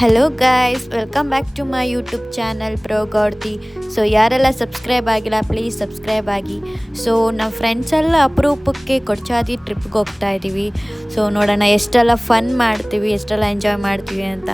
Hello guys, welcome back to my YouTube channel pro Gowdti. So ಯಾರೆಲ್ಲ subscribe ಆಗಿಲ್ಲ please subscribe ಆಗಿ. So ನಮ್ಮ friends ಎಲ್ಲ ಅಪರೂಪಕ್ಕೆ ಕೊಡ್ಚಾದಿ ಟ್ರಿಪ್ಗೆ ಹೋಗ್ತಾ ಇದ್ದೀವಿ. ಸೊ ನೋಡೋಣ ಎಷ್ಟೆಲ್ಲ ಫನ್ ಮಾಡ್ತೀವಿ, ಎಷ್ಟೆಲ್ಲ ಎಂಜಾಯ್ ಮಾಡ್ತೀವಿ ಅಂತ.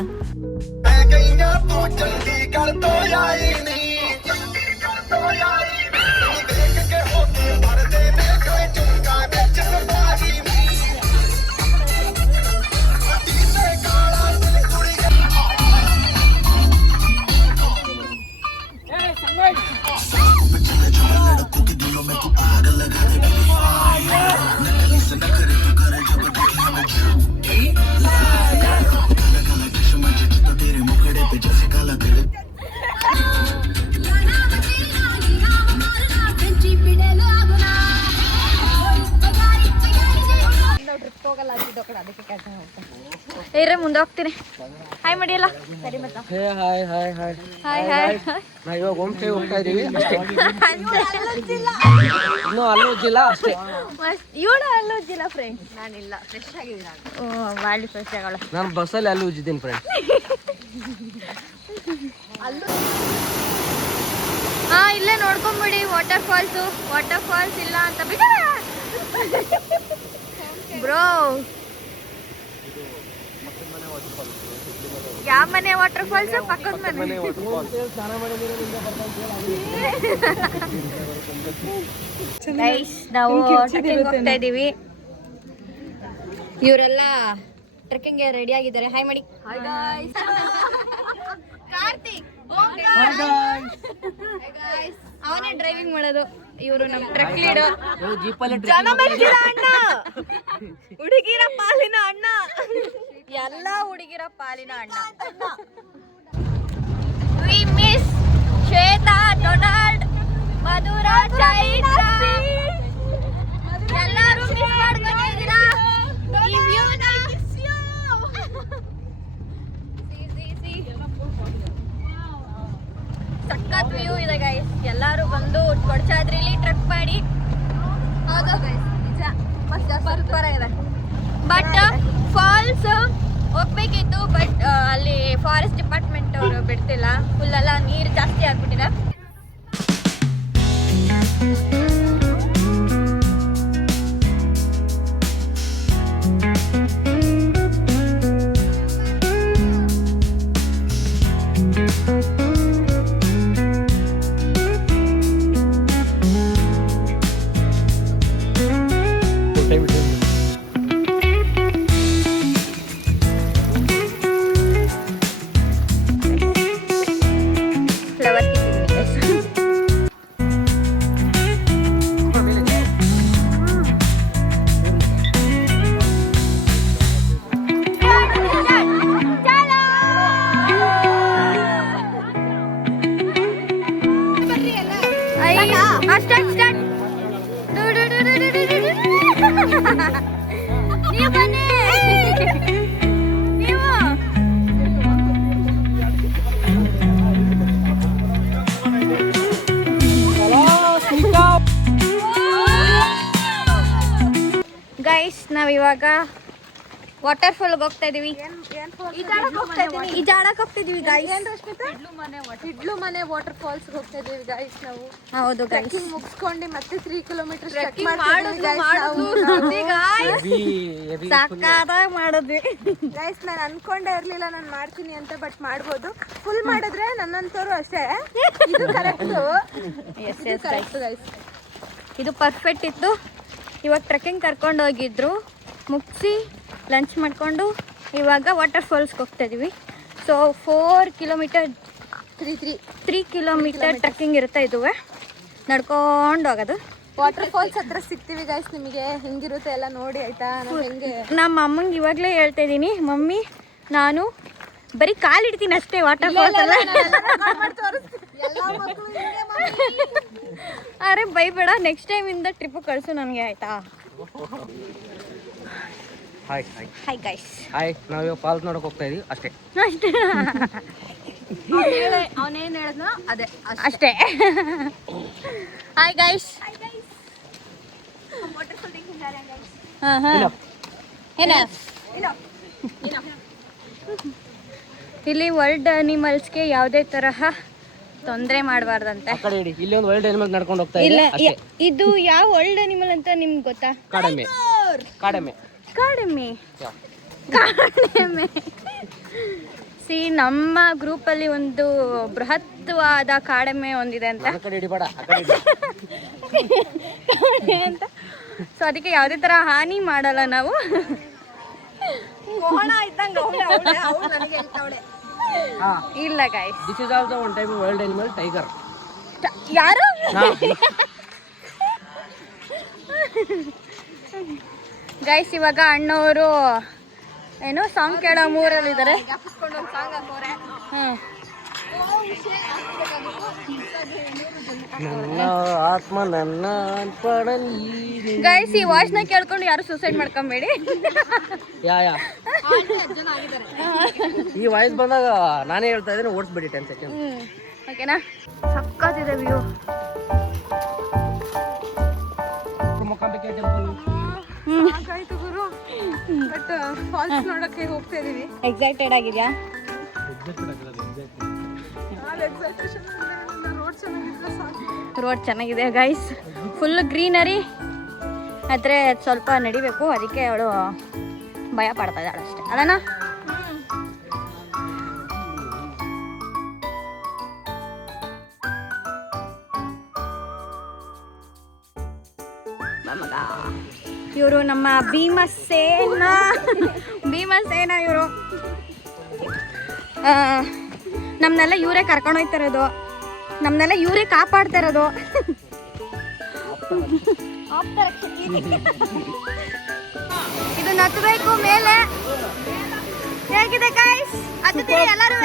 ಏರೇ ಮುಂದೆ ಹೋಗ್ತೀನಿ. ಹಾಯ್ ಮಾಡಿಯಲ್ಲ. ಸರಿ ಮತ್ತೆ hi hi hi hi hi. ನಾವು ಇವಾಗ ಹೋಮ್ಸ್ಟೇ ಹೋಗ್ತಾ ಇದೀವಿ ಅಷ್ಟೇ. ಇನ್ನೂ ಅಲ್ಲೋಜಿಲ್ಲ ಅಷ್ಟೇ. ಇವಳು ಅಲ್ಲೋಜಿಲ್ಲ ಫ್ರೆಂಡ್. ನಾನಿಲ್ಲ, ಫ್ರೆಶ್ ಆಗಿದ್ದೀನಿ. ಓ ಬಾಳಿ ಫ್ರೆಶ್ ಆಗೋಳ. ನಾನು ಬಸ್ಸಲ್ಲಿ ಅಲ್ಲಿ ಉಜ್ಜಿದ್ದೀನಿ ಫ್ರೆಂಡ್. ಹಾ ಇಲ್ಲೇ ನೋಡ್ಕೊಂಬಿಡಿ ವಾಟರ್ ಫಾಲ್ಸ್ ಇಲ್ಲ ಅಂತ ಬ್ರೋ. ಯಾವ ಮನೆ ವಾಟರ್ ಫಾಲ್ಸ್? ಪಕ್ಕದ ಮನೆ. ಗೈಸ್ ನಾವು ಟ್ರೆಕ್ಕಿಂಗ್ ಹೋಗ್ತಾ ಇದೀವಿ. ಇವರೆಲ್ಲ ಟ್ರೆಕ್ಕಿಂಗ್ ರೆಡಿ ಆಗಿದ್ದಾರೆ. ಹಾಯ್ ಮಾಡಿ. ಕಾರ್ತಿಕ್ ಅವನೇ ಡ್ರೈವಿಂಗ್ ಮಾಡೋದು. ಇವರು ನಮ್ಮ ಟ್ರಕ್ ಲೀಡರ್. ಅಣ್ಣ, ಹುಡುಗಿರ ಪಾಲಿನ ಅಣ್ಣ, ಎಲ್ಲ ಹುಡುಗಿರ ಪಾಲಿನ ಅಣ್ಣ. ವಿ ಮಿಸ್ ಶ್ವೇತಾ, ಡೊನಾಲ್ಡ್, ಮಧುರ, ಚೈತ್ರ, ಎಲ್ಲರೂ ಮಿಸ್ ಮಾಡ್ಕೊಂಡಿದ್ದೀರಾ ಈ ವ್ಯೂನ. ಸಖತ್ ವ್ಯೂ ಇದೆ ಗೈಸ್. ಎಲ್ಲರೂ ಬಂದು ಕೊಡಚಾದ್ರಿಲಿ ಟ್ರೆಕ್ ಮಾಡಿ. ಹೌದು ಗೈಸ್, ನಿಜ ಸೂಪರ್ ಆಗಿದೆ. ಬಟ್ ಫಾಲ್ಸ್ ಹೋಗ್ಬೇಕಿತ್ತು, ಬಟ್ ಅಲ್ಲಿ ಫಾರೆಸ್ಟ್ ಡಿಪಾರ್ಟ್ಮೆಂಟ್ ಅವರು ಬಿಡ್ತಿಲ್ಲ. ಫುಲ್ ಎಲ್ಲ ನೀರು ಜಾಸ್ತಿ ಆಗ್ಬಿಟ್ಟಿದೆ. ನೀವು ಬನ್ನಿ. ನೀವು ಗೈಸ್ ನಾವಿವಾಗ ವಾಟರ್ ಫಾಲ್ ಹೋಗ್ತಾ ಇದೀವಿ. ಈಜಾಡಕ್ ಹೋಗ್ತಿದೀವಿ ಗೈಸ್. ಇಡ್ಲು ಮನೆ ವಾಟರ್ ಫಾಲ್ಸ್ ಹೋಗ್ತಾ ಇದೀವಿ ಗೈಸ್ ನಾವು. ಹೌದು ಗೈಸ್, ಮುಗಿಸ್ಕೊಂಡು ಮತ್ತೆ 3 ಕಿಲೋಮೀಟರ್ ಸಾಕಾದಾಗ ಮಾಡಿದ್ವಿ ಗೈಸ್. ನಾನು ಅನ್ಕೊಂಡೇ ಇರ್ಲಿಲ್ಲ ನಾನು ಮಾಡ್ತೀನಿ ಅಂತ, ಬಟ್ ಮಾಡ್ಬೋದು. ಫುಲ್ ಮಾಡಿದ್ರೆ ನನ್ನಂತವ್ರು ಅಷ್ಟೇ. ಇದು ಕರೆಕ್ಟ್ ಗೈಸ್, ಇದು ಪರ್ಫೆಕ್ಟ್ ಇತ್ತು. ಇವಾಗ ಟ್ರೆಕ್ಕಿಂಗ್ ಕರ್ಕೊಂಡು ಹೋಗಿದ್ರು, ಮುಗಿಸಿ ಲಂಚ್ ಮಾಡಿಕೊಂಡು ಇವಾಗ ವಾಟರ್ ಫಾಲ್ಸ್ಗೆ ಹೋಗ್ತಾ ಇದೀವಿ. ಸೊ 4 ಕಿಲೋಮೀಟರ್ 3 ಕಿಲೋಮೀಟರ್ ಟ್ರೆಕ್ಕಿಂಗ್ ಇರುತ್ತೆ. ಇದುವೆ ನಡ್ಕೊಂಡು ಹೋಗೋದು. ವಾಟರ್ ಫಾಲ್ಸ್ ಹತ್ರ ಸಿಗ್ತೀವಿ ಗೈಸ್. ನಿಮಗೆ ಹೆಂಗಿರುತ್ತೆ ಎಲ್ಲ ನೋಡಿ ಆಯ್ತಾ. ಹೆಂಗೆ ನಮ್ಮ ಅಮ್ಮಂಗೆ ಇವಾಗಲೇ ಹೇಳ್ತಾ ಇದ್ದೀನಿ, ಮಮ್ಮಿ ನಾನು ಬರೀ ಕಾಲಿಡ್ತೀನಿ ಅಷ್ಟೇ ವಾಟರ್ ಫಾಲ್ಸ್ ಅಲ್ಲ. ಅರೆ ಬೈಬೇಡ, ನೆಕ್ಸ್ಟ್ ಟೈಮಿಂದ ಟ್ರಿಪ್ ಕಳಿಸು ನನಗೆ ಆಯ್ತಾ. Hi hi hi guys. Hi, ನಾವಿವಾಗ ಫಾಲ್ಸ್ ನೋಡಕ್ ಹೋಗ್ತಾ ಇದೀವಿ ಅಷ್ಟೇ. ಅವನೇನು ಹೇಳಿದ್ನೋ ಅದೇ ಅಷ್ಟೇ. Hi guys. ಇಲ್ಲಿ ವರ್ಲ್ಡ್ ಅನಿಮಲ್ಸ್ಗೆ ಯಾವುದೇ ತರಹ ತೊಂದರೆ ಮಾಡಬಾರ್ದಂತೆ. ಆ ಕಡೆ ಇಡಿ, ಇಲ್ಲಿ ಒಂದು ವರ್ಲ್ಡ್ ಅನಿಮಲ್ ನಡ್ಕೊಂಡು ಹೋಗ್ತಾ ಇಲ್ಲ ಇದೆ ಅಷ್ಟೇ. ಇದು ಯಾವ ವರ್ಲ್ಡ್ ಅನಿಮಲ್ ಅಂತ ನಿಮ್ಗೆ ಗೊತ್ತಾ? ಕಾಡೆಮ್ಮೆ. ಕಾಡೆಮ್ಮೆ. ಕಾಡೆಮ್ಮೆ. ಕಾಡೆಮ್ಮೆ. ಸಿ ನಮ್ಮ ಗ್ರೂಪಲ್ಲಿ ಒಂದು ಬೃಹತ್ವಾದ ಕಾಡೆಮ್ಮೆ ಒಂದಿದೆ ಅಂತ. ಆ ಕಡೆ ಇಡಿ ಬೇಡ, ಆ ಕಡೆ ಇಡಿ. ಕಾಡೆ ಅಂತ. ಸೊ ಅದಕ್ಕೆ ಯಾವುದೇ ಥರ ಹಾನಿ ಮಾಡಲ್ಲ ನಾವು. ಇಲ್ಲ guys, this is also one type world animal, tiger. ಯಾರು ಗೈಸ್? ಇವಾಗ ಅಣ್ಣವರು ಏನು ಸಾಂಗ್ ಕೇಳೋ ಮೂರಲ್ಲಿದ್ದಾರೆ. ನನ್ನ ಆತ್ಮ ನನ್ನ ಗೈಸ್, ಈ ವಾಯ್ಸ್ನ ಕೇಳ್ಕೊಂಡು ಯಾರು ಸೂಸೈಡ್ ಮಾಡ್ಕೊಂಬೇಡಿ. ಯಾ ಈ ವಾಯ್ಸ್ ಬಂದಾಗ ನಾನೇ ಹೇಳ್ತಾ ಇದ್ದೀನಿ, ಓಡಿಸ್ಬೇಡಿ 10 ಸೆಕೆಂಡ್. ಓಕೆನಾ? ಸಕ್ಕತ್ತಿದೆ ವ್ಯೂ. ಸಾಕಾಯ್ತು ಗುರು, ಬಟ್ ಫಾಲ್ಸ್ ನೋಡಕ್ಕೆ ಹೋಗ್ತಾ ಇದೀವಿ. ಎಕ್ಸೈಟೆಡ್ ಆಗಿದ್ಯಾ? ರೋಡ್ ಚೆನ್ನಾಗಿದೆ ಗೈಸ್, ಫುಲ್ ಗ್ರೀನರಿ. ಆದರೆ ಸ್ವಲ್ಪ ನಡಿಬೇಕು, ಅದಕ್ಕೆ ಅವಳು ಭಯ ಪಡ್ತಾ ಇದ್ದಾಳೆ ಅಷ್ಟೇ, ಅಲ್ಲನಾ? ಇವರು ನಮ್ಮ ಭೀಮಸೇನ ಇವರು. ನಮ್ಮನ್ನೆಲ್ಲ ಇವರೇ ಕರ್ಕೊಂಡು ಹೋಗ್ತಾ ಇರೋದು, ನಮ್ಮನ್ನೆಲ್ಲ ಇವರೇ ಕಾಪಾಡ್ತಾ ಇರೋದು. ಇದು ನತ್ತಬೇಕು ಮೇಲೆ. ಹೇಗಿದೆ ಗೈಸ್? ಹತ್ತೀರಿ ಎಲ್ಲರೂ?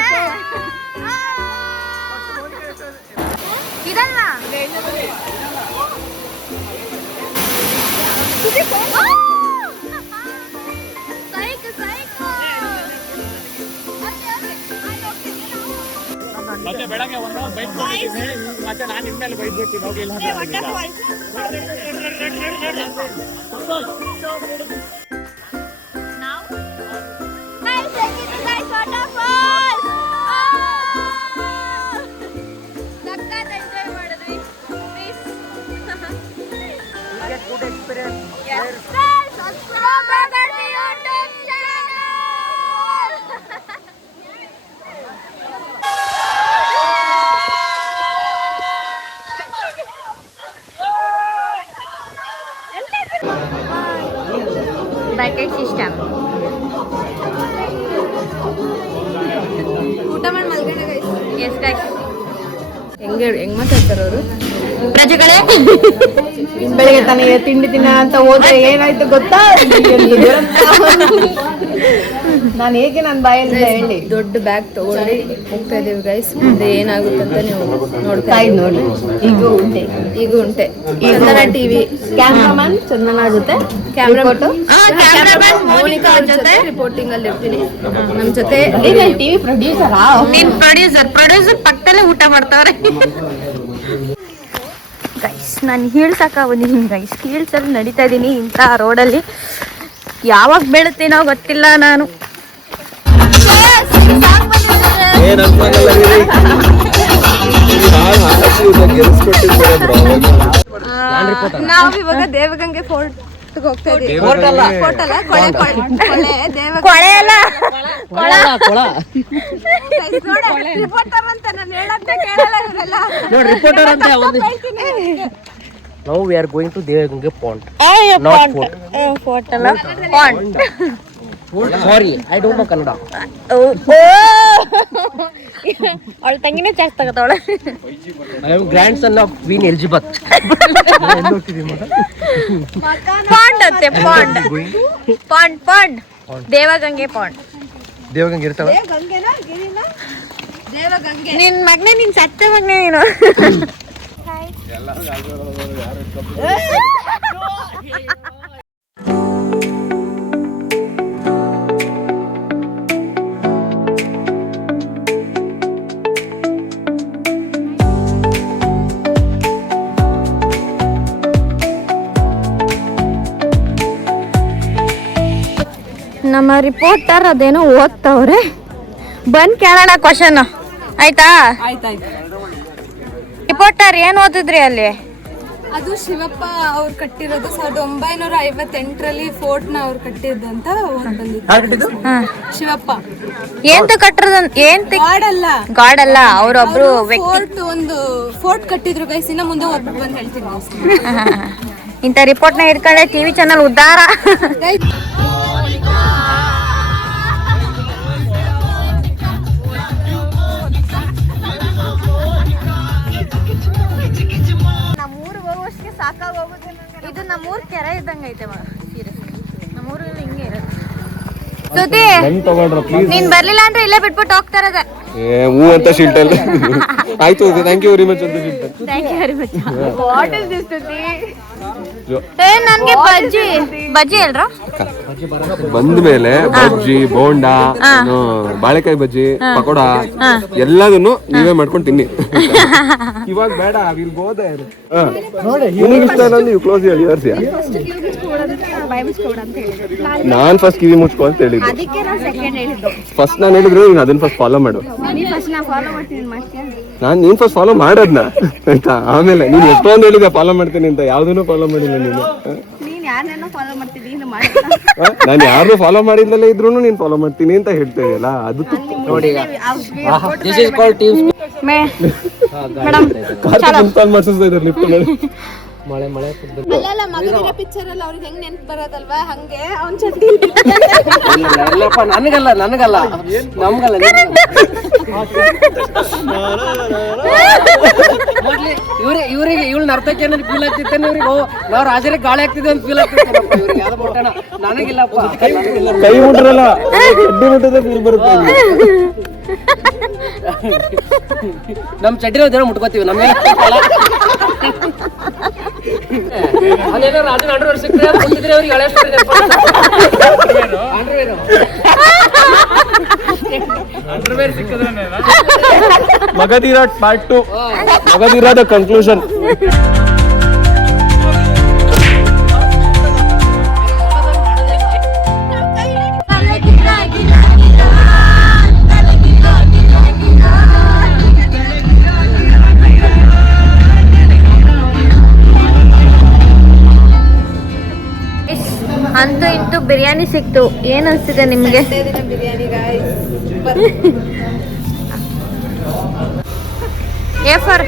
ಇದಲ್ಲ ಮತ್ತೆ ಬೆಳಗ್ಗೆ ಒಂದು ಬೈಕ್ ಕೊಟ್ಟಿದ್ದೀನಿ, ಮತ್ತೆ ನಾನು ಇನ್ಮೇಲೆ ಬೈಕ್ ಕೊಟ್ಟಿದ್ದು ಹೋಗಿಲ್ಲ. Bucket system. ಊಟ ಮಾಡಿ ಮಲ್ಗಡೆ ಗೈಸ್. Yes guys. ಹೆಂಗ್ ಮಾತಾಡ್ತಾರ ಅವರು? ಪ್ರಜೆಗಳೇ, ಬೆಳಿಗ್ಗೆ ತಾನೇ ತಿಂಡಿ ತಿನ್ನ ಅಂತ ಹೋದ್ರೆ ಏನಾಯ್ತು ಗೊತ್ತಾ? ನಾನು ಹೇಗೆ ನನ್ನ ಬಾಯಲ್ಲಿ ಹೇಳಿ ದೊಡ್ಡ ಬ್ಯಾಗ್ ತಗೊಂಡು ಹೋಗ್ತಾ ಇದೀವಿ ಗೈಸ್. ಮುಂದೆ ಏನಾಗುತ್ತೆ ಅಂತ ನೀವು ನೋಡ್ತಾ ನೋಡಿ. ಈಗ ಉಂಟೆ ಚಂದನ ಟಿವಿ ಕ್ಯಾಮ್ರಾಮನ್ ಚಂದನ ಜೊತೆ, ಕ್ಯಾಮ್ರಾಮನ್ ಮೋನಿಕಾ ಅವ್ರ ಜೊತೆ ರಿಪೋರ್ಟಿಂಗ್ ಅಲ್ಲಿ ಇರ್ತೀನಿ. ನಮ್ ಜೊತೆ ಟಿವಿ ಪ್ರೊಡ್ಯೂಸರಾ? ನೀನ್ ಪ್ರೊಡ್ಯೂಸರ್ ಪಕ್ಕದಲ್ಲೇ ಊಟ ಮಾಡ್ತಾವ್ರೆ. ಗೈಸ್, ನಾನು ಹೀಲ್ಸ್ ಹಾಕ ಬಂದಿದ್ದೀನಿ ಗೈಸ್. ಹೀಲ್ಸಲ್ಲಿ ನಡೀತಾ ಇದ್ದೀನಿ ಇಂಥ ರೋಡಲ್ಲಿ. ಯಾವಾಗ ಬೀಳುತ್ತೀನೋ ಗೊತ್ತಿಲ್ಲ ನಾನು. ನಾವು ಇವಾಗ ದೇವಗಂಗೆ ಫೋರ್ಟ್ ಹೋಗ್ತಾ ಇದೀವಿ. ಕೊಳೆ ಅಲ್ಲ, ರಿಪೋರ್ಟರ್ ಅಂತ ನಾನು ಹೇಳಂತ ಕೇಳಲ್ಲ ಇವರೆಲ್ಲ. ನೋಡಿ, ರಿಪೋರ್ಟರ್ ಅಂತ ನಾವು we are going to Devagange pond, not fort. Fort ಅಲ್ಲ, pond. Sorry, I don't know Kannada. ಅವಳ ತಂಗಿನೇ ಚಾರ್ಜ್ ತಗೋತಾವಳೆ. I am grandson of Queen Elizabeth. Pond ಅಂತೆ, pond pond pond Devagange pond. Devagange ಇರ್ತಾವ. ದೇವಗಂಗೆ ನಿನ್ ಮಗನೇ, ನಿನ್ ಸತ್ತ ಮಗನೇ ನೀನು. ನಮ್ಮ ರಿಪೋರ್ಟರ್ ಅದೇನೋ ಓದ್ತವ್ರೆ, ಬಂದ್ ಕೇಳೋಣ ಕ್ವಶನ್ ಆಯ್ತಾ? ಆಯ್ತಾಯ್ತು. ರಿಪೋರ್ಟರ್ ಏನ್ ಓದಿದ್ರಿ ಅಲ್ಲಿ? ಅದು ಶಿವಪ್ಪ ಅವ್ರು ಕಟ್ಟಿರೋದು 1958ರಲ್ಲಿ ಫೋರ್ಟ್ ನ ಅವ್ರು ಕಟ್ಟಿದ್ದು ಅಂತ ಓದ್ ಬಂದಿದ್ದು. ಶಿವಪ್ಪ ಏಂತ ಕಟ್ಟಿರೋದು? ಗಾಡ್ ಅಲ್ಲ, ಅವ್ರೊಬ್ರು ವ್ಯಕ್ತಿ. ಒಂದು ಫೋರ್ಟ್ ಕಟ್ಟಿದ್ರು ಗೈಸ್. ಇನ್ನ ಮುಂದೆ ಹೋಗ್ಬಿಟ್ಟು ಬಂದು ಹೇಳ್ತೀನಿ. ಇಂಥ ರಿಪೋರ್ಟ್ನ ಹಿಡ್ಕೊಂಡೆ ಟಿವಿ ಚಾನಲ್ ಉದ್ದಾರ. ನಮ್ಮೂರಿಗೆ ಹೋಗೋಷ್ಟಕ್ಕೆ ಸಾಕಾಗೋಗುತ್ತೆ. ಇದು ನಮ್ಮೂರ್ ಕೆರೆ ಇದ್ದಂಗೆ ಐತೆ ಮಗ. ಸೀರಿಯಸ್, ನಮ್ಮೂರಲ್ಲಿ ಹಿಂಗೆ ಇರೋದು. ಸುದ್ದಿ ನೀನ್ ಬರ್ಲಿಲ್ಲ ಅಂದ್ರೆ ಇಲ್ಲೇ ಬಿಟ್ಬಿಟ್ಟು ಹೋಗ್ತಾ ಇರೋದೆ. ಹೂ ಅಂತ ಶೀಲ್ಟಲ್ಲಿ ಆಯ್ತು. ಥ್ಯಾಂಕ್ ಯು ವೆರಿ ಮಚ್ ಅಂತ ಶೀಲ್ಟಲ್. Thank you very much. What is this ಸುದ್ದಿ? ನನ್ಗೆ ಬಜ್ಜಿ ಹೇಳ್ರ. ಬಂದ ಮೇಲೆ ಬಜ್ಜಿ, ಬೋಂಡಾ, ಬಾಳೆಕಾಯಿ ಬಜ್ಜಿ, ಪಕೋಡ ಎಲ್ಲದನ್ನು ನೀವೇ ಮಾಡ್ಕೊಂಡು ತಿನ್ನಿ. ಇವಾಗ ಬೇಡ, ವಿಲ್ ಗೋ ದೇರ್. ನಿಮಗೆ ಇಷ್ಟ ಇಲ್ಲ ಅಂದ್ರೆ ಯು ಕ್ಲೋಸ್ ಯುವರ್ ಇಯರ್ಸ್. ನಾನ್ ಫಸ್ಟ್ ಕಿವಿ ಮುಚ್ಕೊ ಅಂತ ಹೇಳಿದ್ದು. ಫಸ್ಟ್ ನಾನು ಹೇಳಿದ್ರು ನೀನು ಅದನ್ನ ಫಸ್ಟ್ ಫಾಲೋ ಮಾಡು. ನೀನ್ ಫಸ್ಟ್ ಫಾಲೋ ಮಾಡೋದ್ನ ಆಯ್ತಾ? ಆಮೇಲೆ ನೀನ್ ಎಷ್ಟೊಂದು ಹೇಳಿದೆ ಫಾಲೋ ಮಾಡ್ತೀನಿ ಅಂತ, ಯಾವ್ದನ್ನು ಫಾಲೋ ಮಾಡಿಲ್ಲ ನೀನು. ನಾನು ಯಾರು ಫಾಲೋ ಮಾಡಿದ್ದಲ್ಲೇ ಇದ್ರು ನೀನ್ ಫಾಲೋ ಮಾಡ್ತೀನಿ ಅಂತ ಹೇಳ್ತಾ ಇದೆಯಲ್ಲ, ಅದು ನೋಡಿ this is called team install ಮಾಡ್ಸಿಸ್ತಾ ಇದ್ದಾರೆ ಲಿಫ್ಟ್ ನಲ್ಲಿ. ಮಳೆ ಅಲ್ಲ ಮಗನಿರೋ ಪಿಕ್ಚರ್ ಅಲ್ಲಿ ಅವ್ರಿಗೆ ಹೆಂಗ್ ನೆನ್ಪು ಬರೋದಲ್ವಾ, ಹಂಗೆ ಅವ್ನ್ ಚಟ್ನಿ. ಇಲ್ಲಪ್ಪ, ನನಗಲ್ಲ ನಮ್ಗಲ್ಲ. ಇವ್ರಿಗೆ ಇವಳು ನರ್ತಕ್ಕೆ ಅನ್ನೋದು ಫೀಲ್ ಆಗ್ತಿತ್ತೇನೆ. ಇವ್ರಿಗೆ ನಾವು ರಾಜರಿಗೆ ಗಾಳಿ ಆಗ್ತಿದ್ದೆ ಅಂತ ಫೀಲ್ ಆಗ್ತಿತ್ತೇನಪ್ಪ. ಇವ್ರಿಗೆ ಯಾವ್ದು ಮುಟ್ಟಣ ನನಗಿಲ್ಲಪ್ಪ. ಕೈ ಮುಟ್ರಲ್ಲ, ಚಡ್ಡಿ ಮುಟ್ಟದ ಫೀಲ್ ಬರುತ್ತೆ. ನಮ್ ಚಡ್ಡಿ ದಿನ ಮುಟ್ಕೋತೀವಿ. ನಮ್ಗೆ ಅದೇನೋ ರಾಜನ ಅಂಡರ್ವೇರ್ ಸಿಕ್ಕಿದ್ರೆ ಮುಟ್ಟಿದ್ರೆ ಅವ್ರಿಗೆ ಹಳೆ ಸ್ಟೋರಿ ಅಂಡರ್ವೇರ್ ಸಿಕ್ಕಿದ್ರೆ ಮಗಧೀರ ಪಾರ್ಟ್ 2, ಮಗಧೀರದ ಕನ್ಕ್ಲೂಷನ್. ಅಂತೂ ಇಂತೂ ಬಿರಿಯಾನಿ ಸಿಕ್ತು. ಏನ್ ಅನ್ಸಿದೆ ನಿಮ್ಗೆ? Biryani A for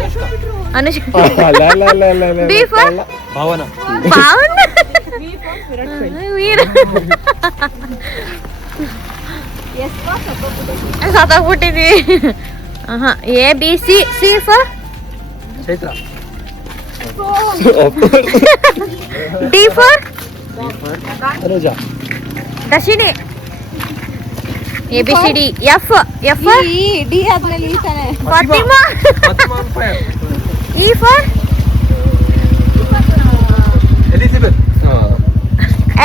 Anushka, B for Bhavana, Veera. ಸಾಕಾಗ್ಬಿಟ್ಟಿದ್ವಿ. A B C. C for Chaitra, D for Anuja, Darshini. A B C D. F D ಆದ್ಮೇಲೆ ಈ ತಾನೆ Fatima. E for Elizabeth.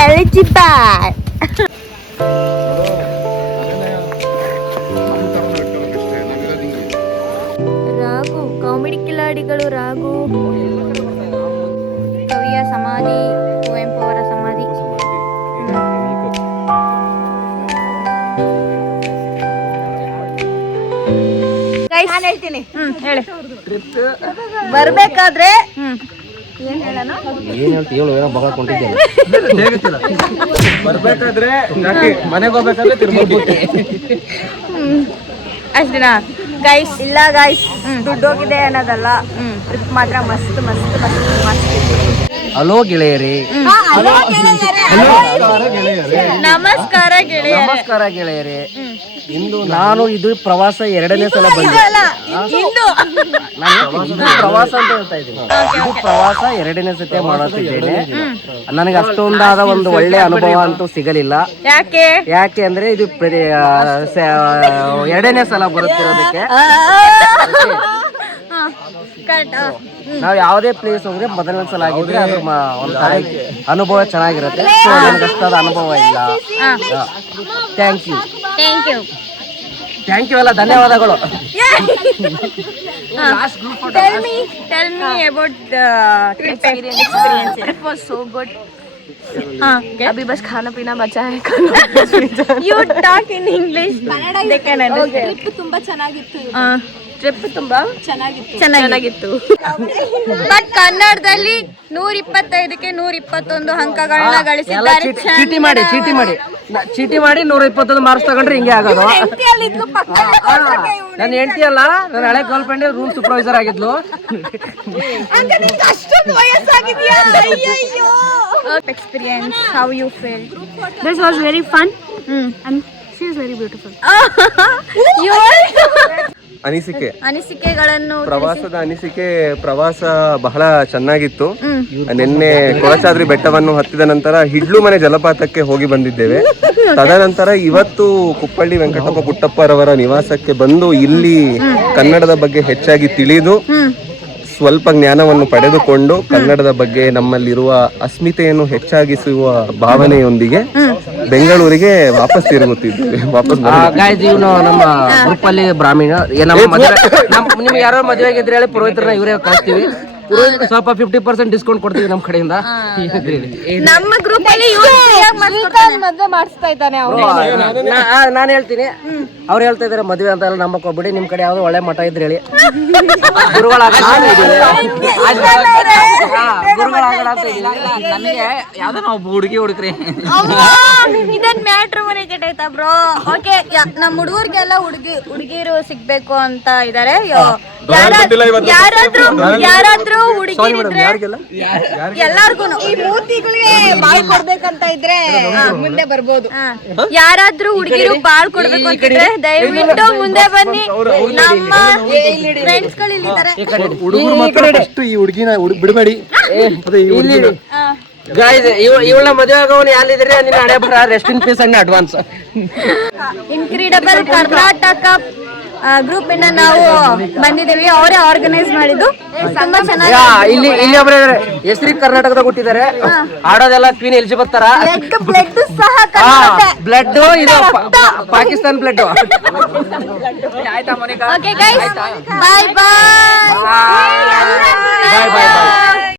Elizabeth. Ragu comedy Khiladigalu. Ragu ಕವಿಯ ಸಮಾಧಿ, ಕುವೆಂಪು ಅವರ ಸಮಾಧಿ. ನಾನು ಹೇಳ್ತೀನಿ. ಹೇಳಿ. ಬರ್ಬೇಕಾದ್ರೆ ಏನ್ ಹೇಳೋಣ? ಏನ್ ಹೇಳ್ತಿ ಹೇಳು. ಏನೋ ಬಗಳ ಕೊಂಡಿದ್ದೆ. ಬರ್ಬೇಕಾದ್ರೆ ಮನೆಗೆ ಹೋಗ್ಬೇಕಾದ್ರೆ ತಿರ್ಬೋಟಿ. ಅಷ್ಟೇನಾ ಗೈಸ್? ಇಲ್ಲ ಗೈಸ್, ದುಡ್ಡು ಹೋಗಿದೆ ಅನ್ನೋದಲ್ಲ, ಟ್ರಿಪ್ ಮಾತ್ರ ಮಸ್ತ್ ಮಸ್ತ್ ಮಸ್ತ್ ಮಸ್ತ್. ಹಲೋ ಗೆಳೆಯರಿ. ನಮಸ್ಕಾರ ಗೆಳೆಯರೇ. ನಮಸ್ಕಾರ ಗೆಳೆಯರಿ. ಇಂದು ನಾನು ಇದು ಪ್ರವಾಸ 2ನೇ ಸಲ ಬಂದೆ. ಇದು ಪ್ರವಾಸ ಅಂತ ಹೇಳ್ತಾ ಇದ್ದೀನಿ. ಇದು ಪ್ರವಾಸ 2ನೇ ಸತಿ ಮಾಡುತ್ತಿದ್ದೇನೆ. ನನಗೆ ಅಷ್ಟೊಂದಾದ ಒಂದು ಒಳ್ಳೆ ಅನುಭವ ಅಂತೂ ಸಿಗಲಿಲ್ಲ. ಯಾಕೆ ಅಂದ್ರೆ ಇದು 2ನೇ ಸಲ ಬರುತ್ತಿರೋದಕ್ಕೆ. ನಾವು ಯಾವುದೇ ಪ್ಲೇಸ್ ಹೋದ್ರೆ ಮೊದಲನೇ ಸಲ ಆಗಿದ್ರೆ ಅದು ಒಂಥರ ಅನುಭವ ಚೆನ್ನಾಗಿರುತ್ತೆ. ಸೊ ನನಗೆ ಅಷ್ಟಾದ ಅನುಭವ ಇಲ್ಲ. ಥ್ಯಾಂಕ್ ಯು ಎಲ್ಲ ಧನ್ಯವಾದಗಳು. Tell me about the trip experience. It was so good. अभी बस खाना पीना बचा है you talk in English trip ತುಂಬಾ ಚೆನ್ನಾಗಿತ್ತು ಟ್ರಿಪ್ ತುಂಬಾ ಚೆನ್ನಾಗಿತ್ತು ಬಟ್ ಕನ್ನಡದಲ್ಲಿ 125ಕ್ಕೆ 121 ಅಂಕಗಳನ್ನ ಗಳಿಸಿದ್ದಾರೆ. ಚೀಟಿ ಮಾಡಿ 121 ಮಾರ್ಕ್ಸ್ ತಗೊಂಡ್ರೆ ಹಿಂಗೆ ಆಗೋದು. ನನ್ನ ಹೆಂಡತಿ ಅಲ್ಲ, ನನ್ನ ಹಳೆ ಗರ್ಲ್ ಫ್ರೆಂಡ್ ರೂಮ್ ಸೂಪರ್ವೈಸರ್ ಆಗಿದ್ಲು. Experience, how you feel? This was very fun and she is very beautiful. ಅನಿಸಿಕೆಗಳನ್ನು ಪ್ರವಾಸದ ಅನಿಸಿಕೆ, ಪ್ರವಾಸ ಬಹಳ ಚೆನ್ನಾಗಿತ್ತು. ನಿನ್ನೆ ಕೊಳಚಾದ್ರಿ ಬೆಟ್ಟವನ್ನು ಹತ್ತಿದ ನಂತರ ಹಿಡ್ಲುಮನೆ ಜಲಪಾತಕ್ಕೆ ಹೋಗಿ ಬಂದಿದ್ದೇವೆ. ತದನಂತರ ಇವತ್ತು ಕುಪ್ಪಳ್ಳಿ ವೆಂಕಟಪ್ಪ ಪುಟ್ಟಪ್ಪರವರ ನಿವಾಸಕ್ಕೆ ಬಂದು ಇಲ್ಲಿ ಕನ್ನಡದ ಬಗ್ಗೆ ಹೆಚ್ಚಾಗಿ ತಿಳಿದು ಸ್ವಲ್ಪ ಜ್ಞಾನವನ್ನು ಪಡೆದುಕೊಂಡು ಕನ್ನಡದ ಬಗ್ಗೆ ನಮ್ಮಲ್ಲಿರುವ ಅಸ್ಮಿತೆಯನ್ನು ಹೆಚ್ಚಾಗಿಸುವ ಭಾವನೆಯೊಂದಿಗೆ ಬೆಂಗಳೂರಿಗೆ ವಾಪಸ್ ತಿರುಗುತ್ತಿದ್ದೇವೆ. ಗಾಯ್ಸ್, ಇವನು ನಮ್ಮ ಗ್ರೂಪ್ ಅಲ್ಲಿ ಬ್ರಾಹ್ಮಣ. ನಿಮ್ಗೆ ಯಾರೋ ಮದುವೆ ಆಗಿದ್ರೆ ಹೇಳಿ ಪುರೋಹಿತರನ್ನ ಇವರೇ ಕಳಿಸ್ತೀವಿ. ಸ್ವಲ್ಪ 50% ಡಿಸ್ಕೌಂಟ್ ಕೊಡ್ತೀವಿ ನಮ್ಮ ಕಡೆಯಿಂದ. ನಮ್ಮ ಗ್ರೂಪ್ ಅಲ್ಲಿ ಮದ್ವೆ ಮಾಡಿಸ್ತಾ ಇದ್ದಾನೆ ಅವ್ರು. ನಾನು ಹೇಳ್ತೀನಿ, ಅವ್ರು ಹೇಳ್ತಾ ಇದಾರೆ ಮದುವೆ ಅಂತ ಎಲ್ಲ ನಂಬಕ್ ಹೋಗ್ಬಿಡಿ. ನಿಮ್ ಕಡೆ ಯಾವ್ದೋ ಒಳ್ಳೆ ಮಠ ಇದ್ರೆ ಹೇಳಿ, ನಮಗೆ ಯಾವ್ದೋ ನಾವು ಹುಡುಗಿ ಹುಡುಕ್ರಿ ಇದನ್ ಮ್ಯಾಟ್ರ್ ಮನೆ ಕೆಟ್ಟೈತಾ ಬ್ರೋ? ಓಕೆ, ನಮ್ಮ ಹುಡುಗರಿಗೆಲ್ಲ ಹುಡುಗಿರು ಸಿಗ್ಬೇಕು ಅಂತ ಇದಾರೆ. ಯಾರಾದ್ರೂ ಹುಡುಗಿರಿದ್ರೆ ಎಲ್ಲಾರ್ಗು ಈ ಮೂರ್ತಿಗಳಿಗೆ ಬಾಳ್ ಕೊಡ್ಬೇಕಂತ ಇದ್ರೆ ಮುಂದೆ ಬರ್ಬೋದು. ಯಾರಾದ್ರೂ ಹುಡುಗಿರು ಬಾಳ್ ಕೊಡ್ಬೇಕು ಅಂತಿದ್ರೆ ದಯವಿಟ್ಟು ಮುಂದೆ ಬನ್ನಿ. ನಮ್ಮ ಫ್ರೆಂಡ್ಸ್ ಗಳು ಇಲ್ಲಿದ್ದಾರೆ. ಈ ಹುಡುಗಿನ ಬಿಡಬೇಡಿ. ಗಾಯ್ಸ್, ಇವಳ ಮದುವೆ ಆಗೋನು ಯಾರಿದ್ರೆ ನಿನ್ನ ಹಣೆ ಬರ rest in peace and advance. Incredible Karnataka group ಇಂದ ನಾವು ಬಂದಿದ್ದೀವಿ. ಅವರೇ ಆರ್ಗನೈಸ್ ಮಾಡಿದ್ದು. ತುಂಬಾ ಚೆನ್ನಾಗಿ ಇಲ್ಲಿ ಒಬ್ಬರೇ ಹೆಸರಿಗೆ ಕರ್ನಾಟಕದಾಗ ಹುಟ್ಟಿದ್ದಾರೆ. ಆಡೋದೆಲ್ಲ ಕ್ವೀನ್ ಎಲಿಜಬೆತ್ ತರ. ಬ್ಲಡ್ ಸಹ ಬ್ಲಡ್ ಇದು ಪಾಕಿಸ್ತಾನ ಬ್ಲಡ್. ಓಕೆ ಗೈಸ್, ಬಾಯ್ ಬಾಯ್.